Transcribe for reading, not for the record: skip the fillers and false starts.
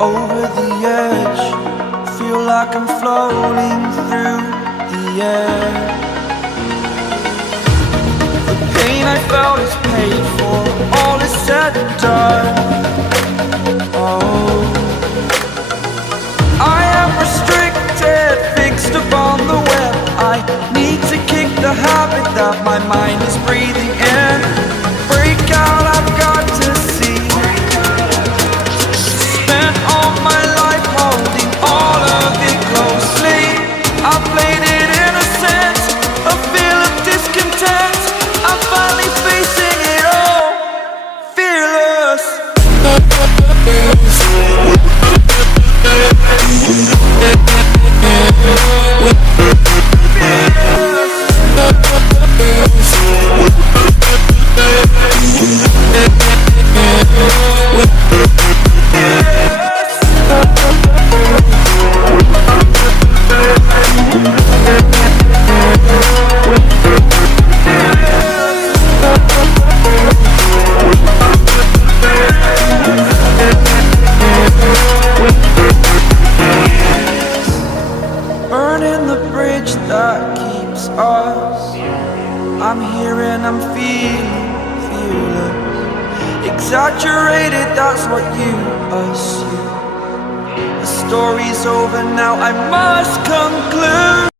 over the edge. Feel like I'm floating through the air. The pain I felt is paid for, all is said and done. Oh, I am restricted, fixed upon the web. I need to kick the habit that my mind is breathing in. Break out, I've got to see. Spent all my life holding all of it closely. I played it innocent, a feel of discontent. I'm finally facing it all, fearless. Burning the bridge that keeps us. I'm here and I'm feeling fearless. Exaggerated, that's what you assume. The story's over now, I must conclude.